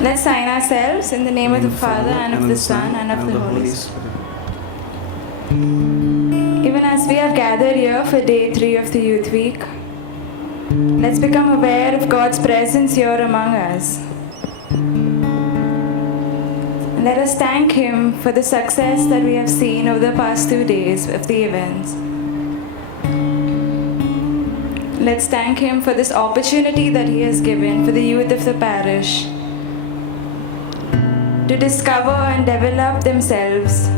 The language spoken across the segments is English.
Let's sign ourselves in the name of the Father, and of the Son, and of the Holy Spirit. Even as we have gathered here for day 3 of the Youth Week, let's become aware of God's presence here among us. Let us thank Him for the success that we have seen over the past 2 days of the events. Let's thank Him for this opportunity that He has given for the youth of the parish to discover and develop themselves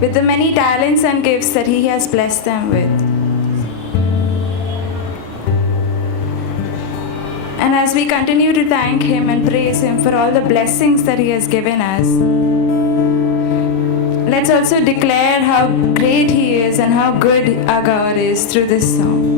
with the many talents and gifts that He has blessed them with. And as we continue to thank Him and praise Him for all the blessings that He has given us, let's also declare how great He is and how good our God is through this song.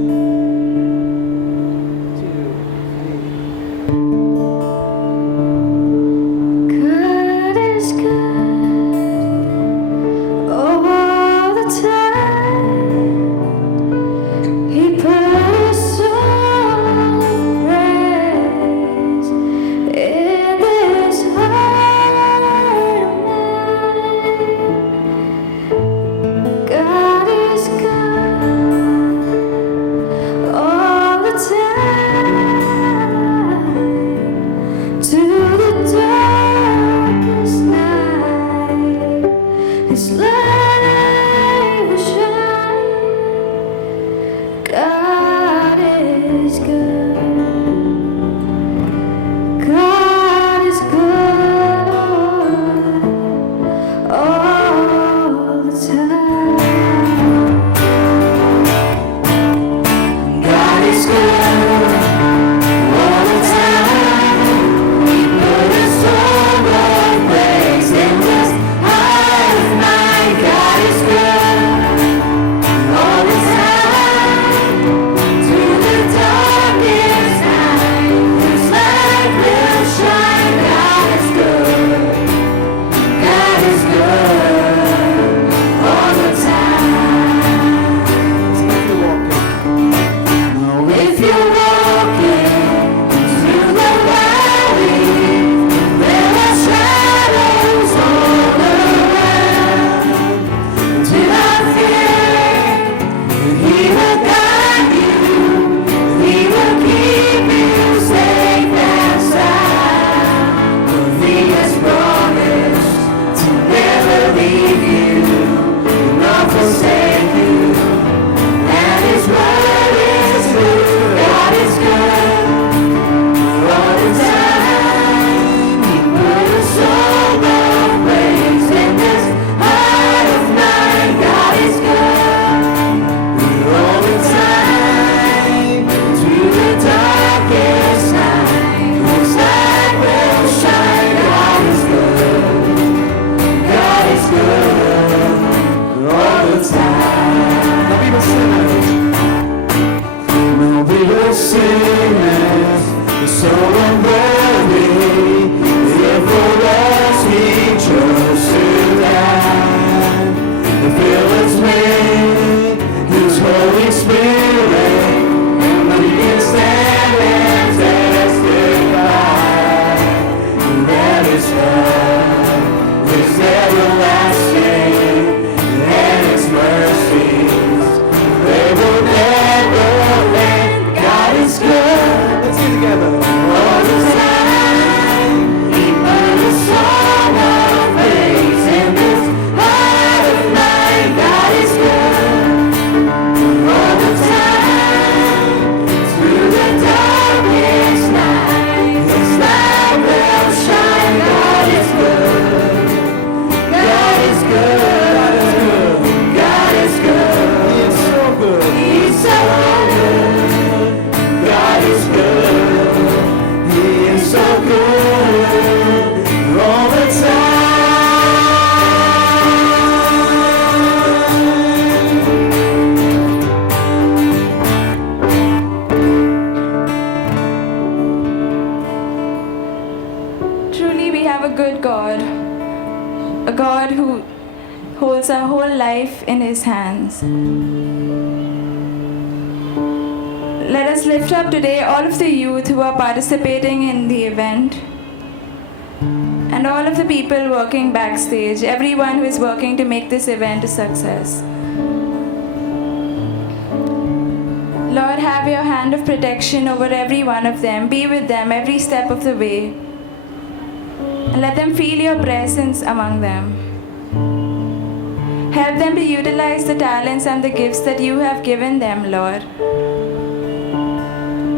a God who holds our whole life in His hands. Let us lift up today all of the youth who are participating in the event. all of the people working backstage, everyone who is working to make this event a success. Lord, have your hand of protection over every one of them. Be with them every step of the way. And let them feel your presence among them. Help them to utilize the talents and the gifts that you have given them, Lord,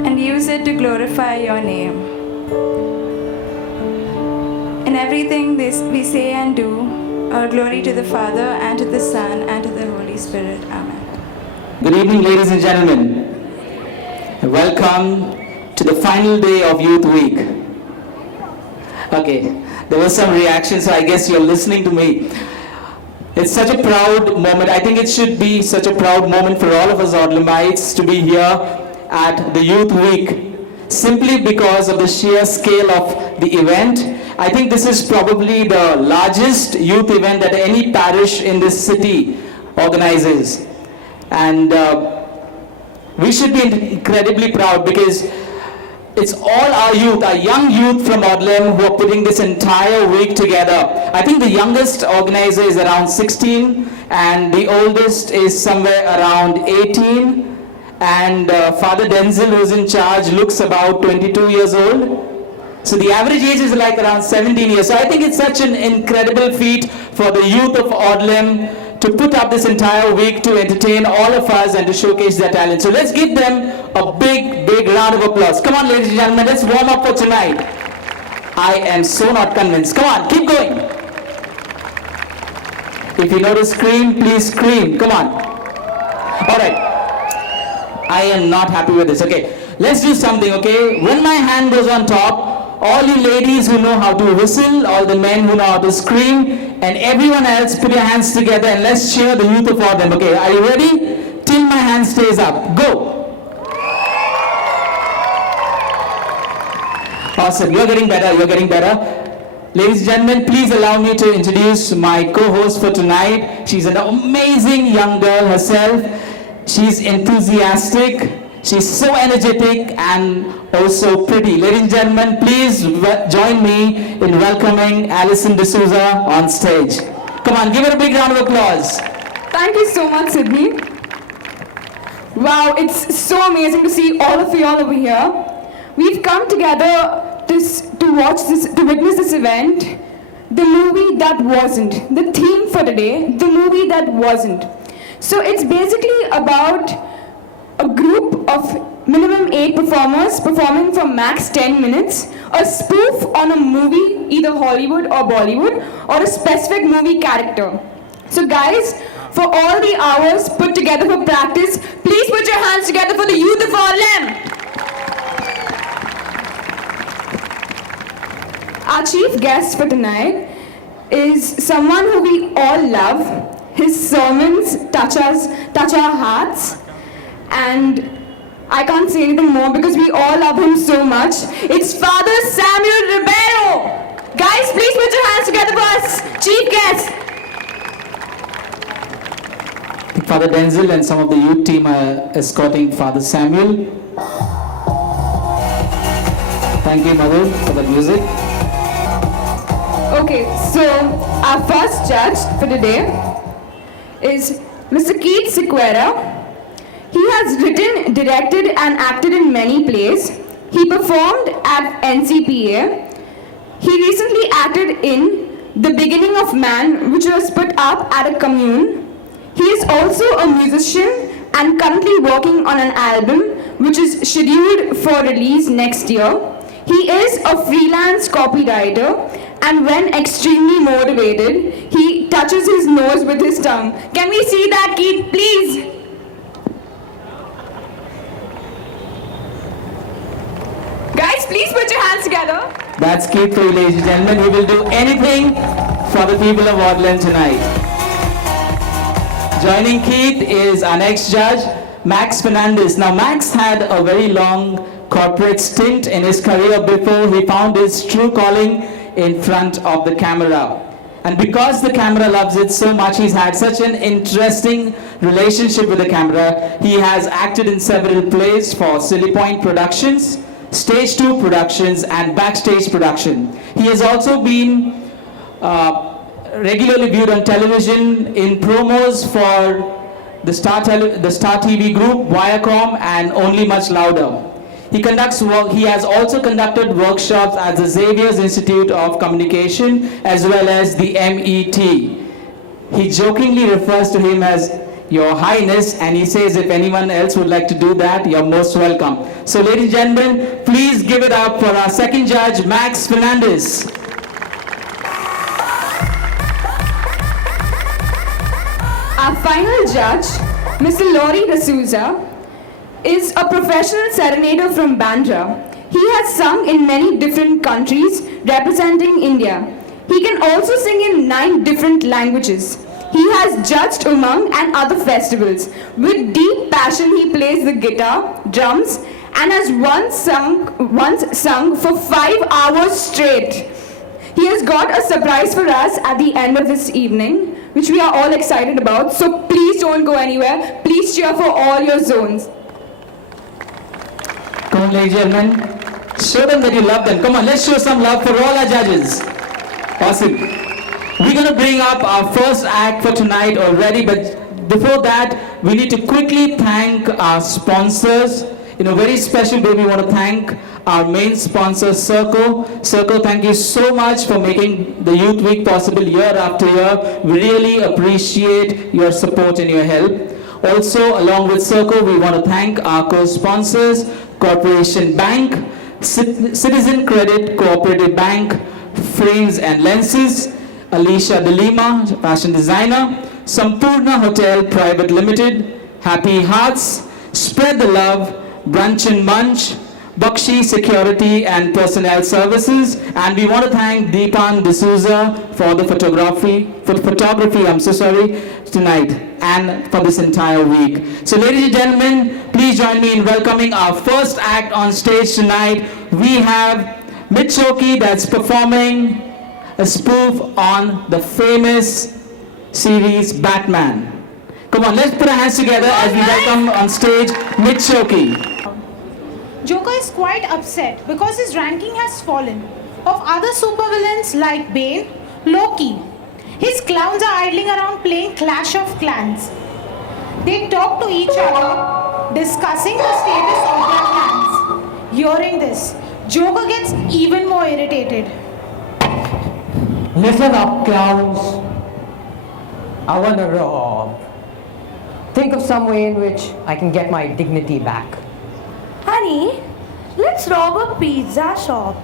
and use it to glorify your name. In everything we say and do, all glory to the Father, and to the Son, and to the Holy Spirit. Amen. Good evening, ladies and gentlemen. Welcome to the final day of Youth Week. Okay, there was some reaction, so I guess you're listening to me. It's such a proud moment. I think it should be such a proud moment for all of us Odlamites to be here at the Youth Week, simply because of the sheer scale of the event. I think this is probably the largest youth event that any parish in this city organizes. And we should be incredibly proud because it's all our youth, our young youth from Odlem who are putting this entire week together. I think the youngest organizer is around 16 and the oldest is somewhere around 18. And Father Denzel, who's in charge, looks about 22 years old. So the average age is like around 17 years. So I think it's such an incredible feat for the youth of Odlem to put up this entire week to entertain all of us and to showcase their talent. So let's give them a big, big round of applause. Come on, ladies and gentlemen, let's warm up for tonight. I am so not convinced. Come on, keep going. If you know to scream, please scream. Come on. All right. I am not happy with this. Okay, let's do something, okay? When my hand goes on top, all you ladies who know how to whistle, all the men who know how to scream, and everyone else, put your hands together and let's cheer the youth of Odlem. Okay, are you ready? Till my hand stays up. Go. Awesome. You're getting better. You're getting better. Ladies and gentlemen, please allow me to introduce my co-host for tonight. She's an amazing young girl herself. She's enthusiastic. She's so energetic and also pretty. Ladies and gentlemen, please join me in welcoming Alison D'Souza on stage. Come on, give her a big round of applause. Thank you so much, Sydney. Wow, it's so amazing to see all of you all over here. We've come together to witness this event, the movie that wasn't. The theme for today, the movie that wasn't. So it's basically about a group of minimum 8 performers performing for max 10 minutes, a spoof on a movie, either Hollywood or Bollywood, or a specific movie character. So guys, for all the hours put together for practice, please put your hands together for the youth of Odlem. Our chief guest for tonight is someone who we all love. His sermons touch our hearts. And I can't say anything more because we all love him so much. It's Father Samuel Ribeiro. Guys, please put your hands together for us, chief guest. Father Denzel and some of the youth team are escorting Father Samuel. Thank you, Mother, for the music. Okay, so our first judge for today is Mr. Keith Sequeira. He has written, directed and acted in many plays. He performed at NCPA. He recently acted in The Beginning of Man, which was put up at a commune. He is also a musician and currently working on an album which is scheduled for release next year. He is a freelance copywriter and when extremely motivated, he touches his nose with his tongue. Can we see that, Keith, please? Guys, please put your hands together. That's Keith for you, ladies and gentlemen. He will do anything for the people of Odlem tonight. Joining Keith is our next judge, Max Fernandez. Now, Max had a very long corporate stint in his career before he found his true calling in front of the camera. And because the camera loves it so much, he's had such an interesting relationship with the camera. He has acted in several plays for Silly Point Productions, Stage 2 Productions and Backstage Production. He has also been regularly viewed on television in promos for the Star TV group, Viacom, and Only Much Louder. He has also conducted workshops at the Xavier's Institute of Communication as well as the MET. He jokingly refers to him as Your Highness, and he says if anyone else would like to do that, you're most welcome. So ladies and gentlemen, please give it up for our second judge, Max Fernandez. Our final judge, Mr. Laurie D'Souza, is a professional serenader from Bandra. He has sung in many different countries representing India. He can also sing in 9 different languages. He has judged Umang and other festivals. With deep passion, he plays the guitar, drums, and has once sung for 5 hours straight. He has got a surprise for us at the end of this evening, which we are all excited about. So please don't go anywhere. Please cheer for all your zones. Come on, ladies and gentlemen. Show them that you love them. Come on, let's show some love for all our judges. Awesome. We're going to bring up our first act for tonight already, but before that, we need to quickly thank our sponsors. In a very special way, we want to thank our main sponsor, Circo. Circo, thank you so much for making the Youth Week possible year after year. We really appreciate your support and your help. Also, along with Circo, we want to thank our co-sponsors, Corporation Bank, Citizen Credit Cooperative Bank, Frames and Lenses, Alicia De Lima, fashion designer, Sampurna Hotel Private Limited, Happy Hearts, Spread the Love, Brunch and Munch, Bakshi Security and Personnel Services, and we want to thank Deepan D'Souza for the photography, tonight and for this entire week. So ladies and gentlemen, please join me in welcoming our first act on stage tonight. We have Mitchoki that's performing a spoof on the famous series Batman. Come on, let's put our hands together as we welcome on stage Mitchoki. Joker is quite upset because his ranking has fallen. Of other supervillains like Bane, Loki, his clowns are idling around playing Clash of Clans. They talk to each other, discussing the status of their plans. Hearing this, Joker gets even more irritated. Listen up, clowns. I want to rob. Think of some way in which I can get my dignity back. Honey, let's rob a pizza shop.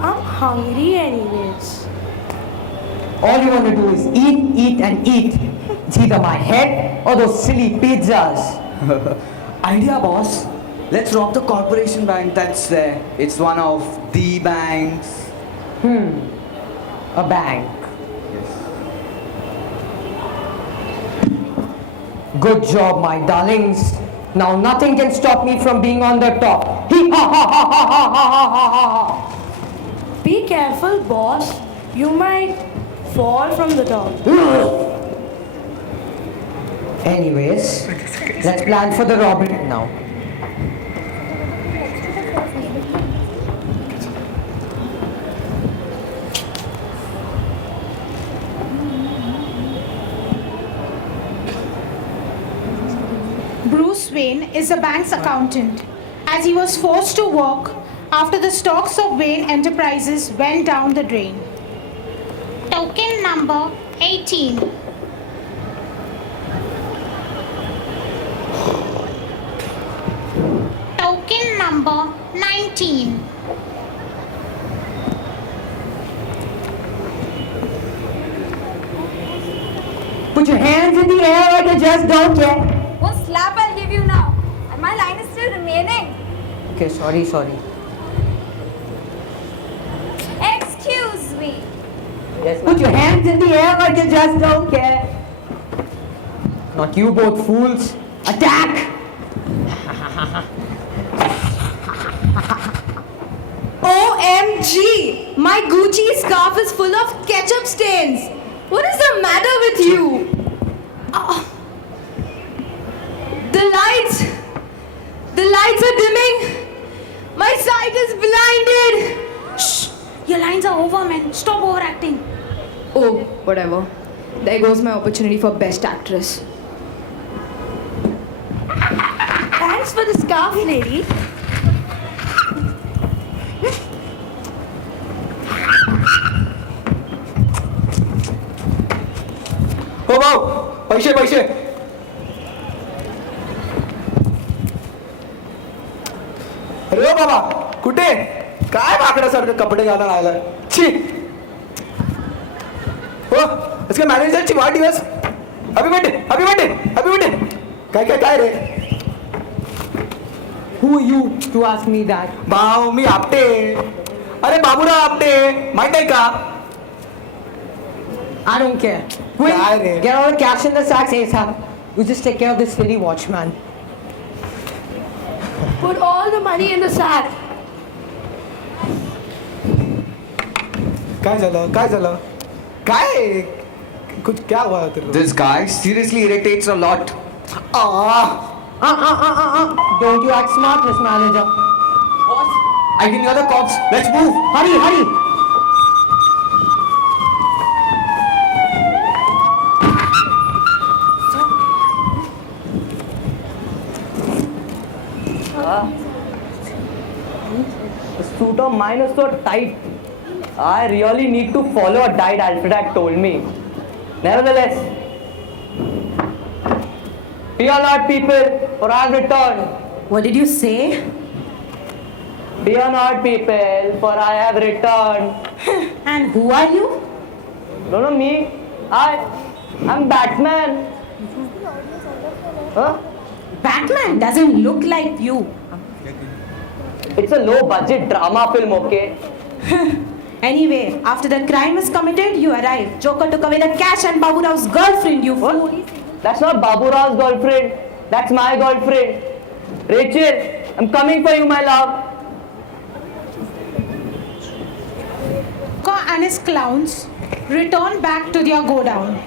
I'm hungry anyways. All you want to do is eat, eat, and eat. It's either my head or those silly pizzas. Idea, boss. Let's rob the corporation bank that's there. It's one of the banks. A bank. Good job, my darlings. Now nothing can stop me from being on the top. Hee ha ha ha ha ha ha ha ha. Be careful, boss. You might fall from the top. Anyways, let's plan for the robbery now. Bruce Wayne is a bank's accountant, as he was forced to work after the stocks of Wayne Enterprises went down the drain. Token number 18. Token number 19. Put your hands in the air like you just don't care. One slap I'll give you now. And my line is still remaining. Okay, sorry. Excuse me. Yes, put your hands in the air like you just don't care. Not you both fools. Attack! OMG! My Gucci scarf is full of ketchup stains. What is the matter with you? The lights are dimming. My sight is blinded. Shh! Your lines are over, man. Stop overacting. Oh, whatever. There goes my opportunity for Best Actress. Thanks for the scarf, lady. हो भाऊ पैसे पैसे अरे हो बाबा कुठे काय माकडासारखं कपडे घालून आलाय छी हो इसके मॅनेजरची वाढदिवस happy birthday happy birthday happy birthday काय काय काय रे Who are you to ask me that? भाऊ मी आपटे अरे बाबूराव आपटे माहित आहे का I don't care. Quick, Guy, eh? get all the cash in the sacks ASAP. You just take care of this city watchman. Put all the money in the sack. काय झालं काय कुछ क्या हुआ तेरे This guy seriously irritates a lot. Don't you act smart, Miss Manager. I can hear the cops. Let's move. Hurry, hurry. The suit of mine is so tight. I really need to follow a diet Alfred had told me. Nevertheless, fear not, people, for I have returned. What did you say? Fear not, people, for I have returned. And who are you? Don't know me. I'm Batman. Huh? Batman doesn't look like you. It's a low-budget drama film, okay? Anyway, after the crime is committed, you arrive. Joker took away the cash and Babu Rao's girlfriend, you fool. What? That's not Babu Rao's girlfriend. That's my girlfriend. Rachel, I'm coming for you, my love. Joker and his clowns return back to their godown.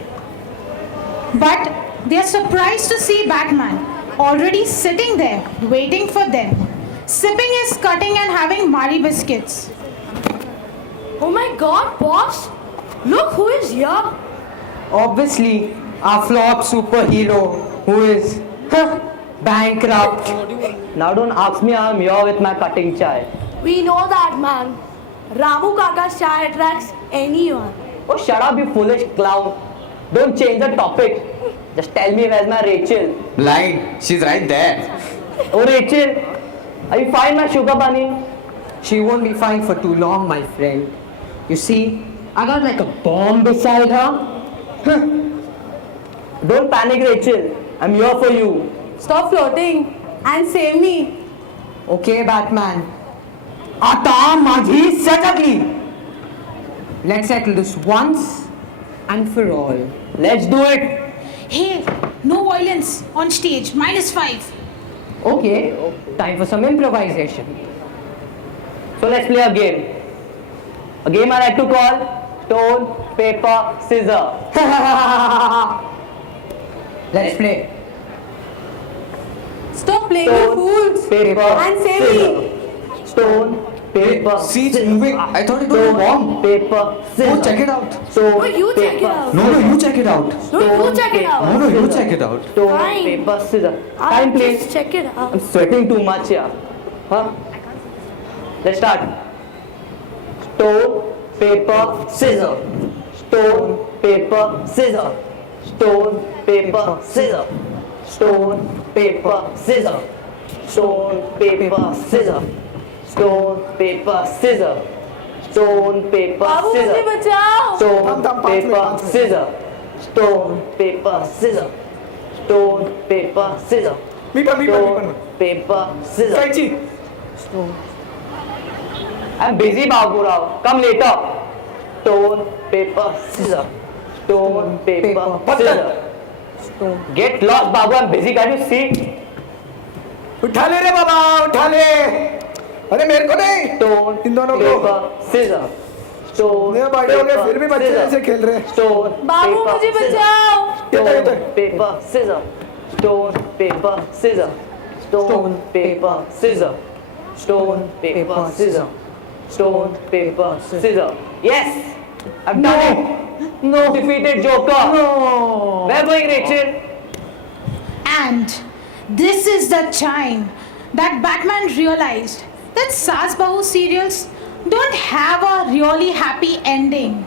But they are surprised to see Batman already sitting there waiting for them, sipping his cutting and having Mari biscuits. Oh my god, boss! Look who is here! Obviously, our flop superhero who is bankrupt. Now don't ask me how I'm here with my cutting chai. We know that, man. Ramu Kaka's chai attracts anyone. Oh, shut up, you foolish clown. Don't change the topic. Just tell me where's my Rachel. Blind. She's right there. Oh, Rachel, are you fine, my sugar bunny? She won't be fine for too long, my friend. You see, I got like a bomb beside her. Don't panic, Rachel. I'm here for you. Stop floating and save me. Okay, Batman. Ata Madhi Setagli. Let's settle this once and for all. Let's do it. Hey, no violence on stage, -5. Okay, time for some improvisation. So let's play a game. A game I like to call Stone, Paper, Scissor. Let's play. Stop playing the fools Paper, and save scissor. me. Stone, paper, See, it's scissor. moving. I thought it was a Stone, bomb. paper, scissor. Go check it out. Stone, No, you check it paper, out. No, you check it out. No, you check it out. No, you check it out. Stone, Fine. paper, scissor. I'll Time, please. just check it out. I'm sweating too much here. Huh? Let's start. Stone, paper, scissor. Stone, paper, scissor. Stone, paper, scissor. Stone, paper, scissor. Stone, paper, scissor. Stone, paper, scissor. Stone, paper, बाबू मुझे scissor. बचाओ. Stone, Tam, tam, paper, 5 minutes. scissor. Stone, paper, scissor. Stone, paper, scissor. मी पण Stone, paper, scissor. Kainchi I'm busy, Babu Rao. Come later. Stone, paper, scissor. Stone, paper, scissor. Get lost, Babu. I'm busy. Can't you see? उठा ले रे बाबा उठा ले अरे मेरे को नहीं Stone, इन दोनों को paper, scissor. Stone, ये बड़े हो गए paper, फिर भी बच्चे scissor. ऐसे खेल रहे हैं Stone, बाबू paper, मुझे scissor. बचाओ. Stone, paper, scissor. Stone, paper, scissor. Stone, paper, scissor. Stone, paper, scissor. Stone, paper, scissor. Yes! I've done it! No. Defeated Joker. No. Where going, Rachel? And this is the time that Batman realized that Saas Bahu serials don't have a really happy ending.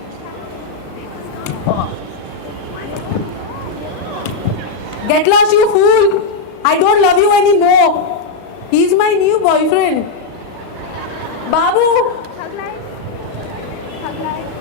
Get lost, you fool! I don't love you anymore. He's my new boyfriend. Babu! Hug life. Hug life.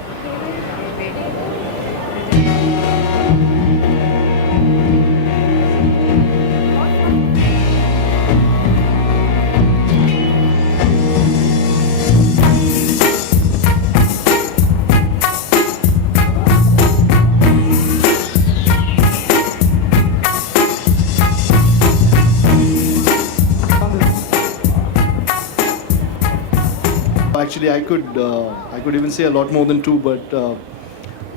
Actually, I could even say a lot more than two, but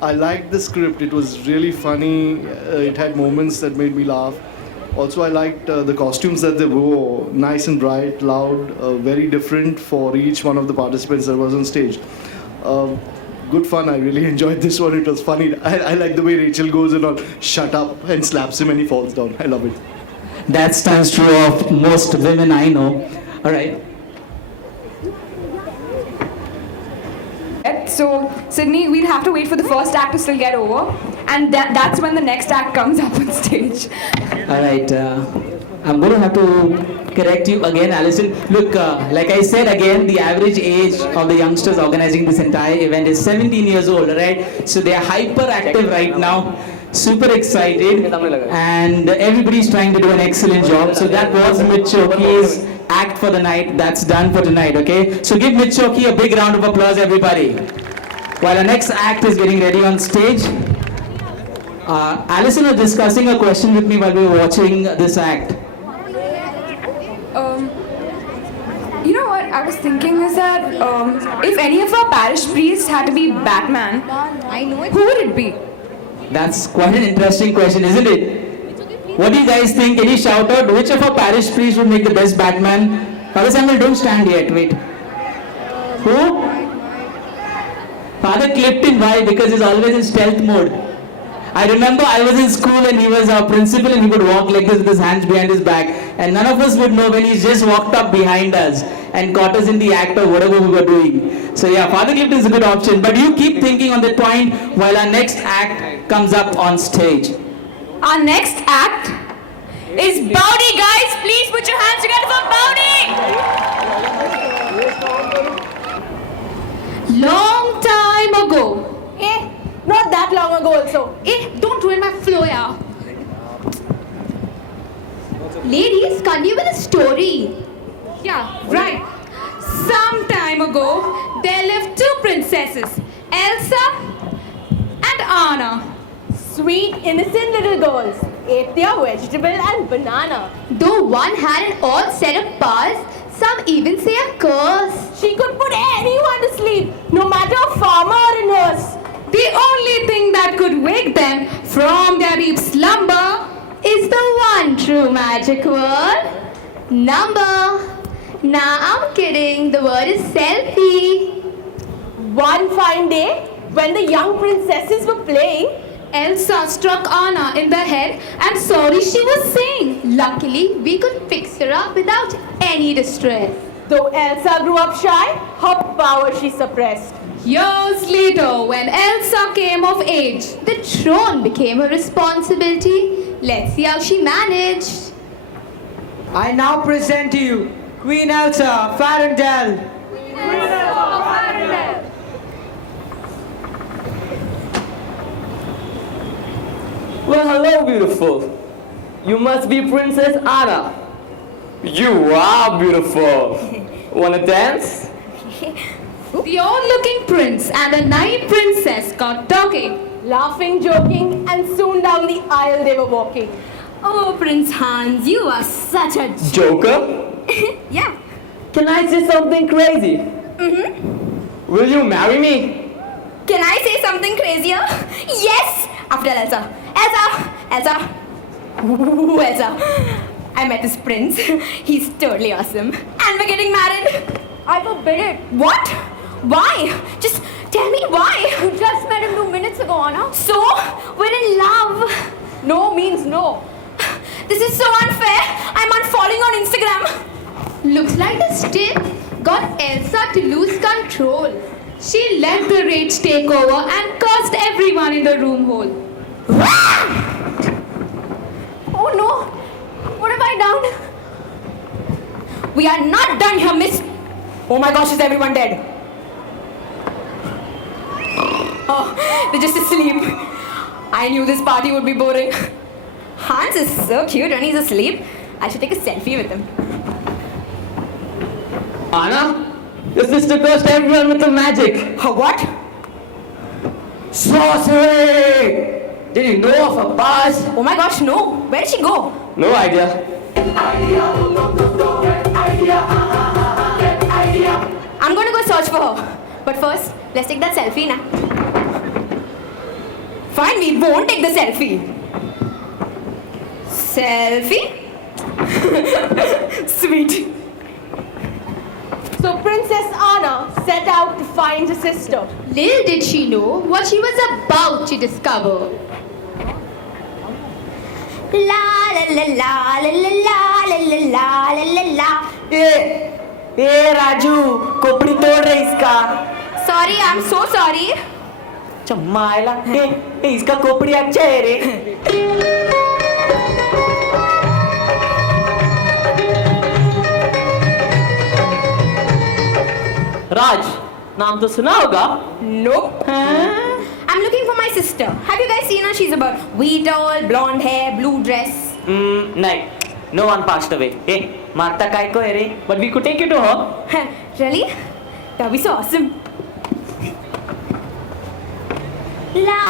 I liked the script. It was really funny. It had moments that made me laugh. Also, I liked the costumes that they wore, nice and bright, loud, very different for each one of the participants that was on stage. Good fun. I really enjoyed this one. It was funny. I like the way Rachel goes and all, shut up, and slaps him and he falls down. I love it. That stands true of most women I know. All right. So, Sydney, we'll have to wait for the first act to still get over, and that's when the next act comes up on stage. All right. I'm going to have to correct you again, Alison. Look, like I said again, the average age of the youngsters organizing this entire event is 17 years old, right? So they are hyperactive right now, super excited, and everybody's trying to do an excellent job. So that was Mitchoki's act for the night. That's done for tonight, okay? So give Mitchoki a big round of applause, everybody. While our next act is getting ready on stage, Alison was discussing a question with me while we were watching this act. You know what I was thinking is that if any of our parish priests had to be Batman, who would it be? That's quite an interesting question, isn't it? What do you guys think? Any shout out? Which of our parish priests would make the best Batman? Father Samuel, don't stand yet. Wait. Who? Father Clifton. Why? Because he's always in stealth mode. I remember I was in school and he was our principal and he would walk like this with his hands behind his back. And none of us would know when he just walked up behind us and caught us in the act of whatever we were doing. So yeah, Father Clifton is a good option. But you keep thinking on that point while our next act comes up on stage. Our next act is Bowdy, guys. Please put your hands together for Bowdy. Long time ago. Not that long ago also. Don't ruin my flow, yeah. Ladies, continue with the story. Yeah, right. Some time ago, there lived two princesses, Elsa and Anna. Sweet, innocent little girls. Ate their vegetable and banana. Though one had an odd set of powers, some even say a curse. She could put anyone to sleep, no matter a farmer or a nurse. The only thing that could wake them from their deep slumber Is the one true magic word number. Nah, I'm kidding. The word is selfie. One fine day, when the young princesses were playing, Elsa struck Anna in the head and sorry she was saying. Luckily, we could fix her up without any distress. though Elsa grew up shy, her power she suppressed. Years later, when Elsa came of age, The throne became her responsibility. Let's see how she managed. I now present to you Queen Elsa Farandel. Well, hello, beautiful. You must be Princess Anna. You are beautiful. Wanna dance? the old-looking prince and the naive princess got talking. Laughing, joking, and soon down the aisle they were walking. Oh, Prince Hans, you are such a Joker? yeah. Can I say something crazy? Will you marry me? Can I say something crazier? Yes! After Elsa. Elsa! Ooh, Elsa. I met this prince. He's totally awesome. And we're getting married. I forbid it. What? Why? Just tell me why. You just met him 2 minutes ago, Anna. So, we're in love. No means no. This is so unfair. I'm unfollowing on Instagram. Looks like the stick got Elsa to lose control. She let the rage take over and cursed everyone in the room hole. Oh no! What have I done? We are not done here, miss. Oh my gosh, is everyone dead? Oh, they're just asleep. I knew this party would be boring. Hans is so cute when he's asleep. I should take a selfie with him. Anna, your sister cursed everyone with the magic. What? Sorcery! Did you know of her past? Oh my gosh, no. Where did she go? No idea. I'm going to go search for her. But first, let's take that selfie now. Fine, we won't take the selfie. Selfie? Sweet. So Princess Anna set out to find her sister. Little did she know what she was about to discover. La la la la la la la la la la la la. Hey Raju, खोपड़ी तोड़ रहे इसका. Sorry, I'm so sorry. चम्मायला. हे इसका खोपड़ी अच्छा है रे. राज, नाम तो सुना होगा? Nope. I'm looking for my sister. Have you guys seen her? She's about wee tall, blonde hair, blue dress. नहीं. No one passed away. Hey, मारता काय को है रे? But we could take you to her. Really? That'd be so awesome. La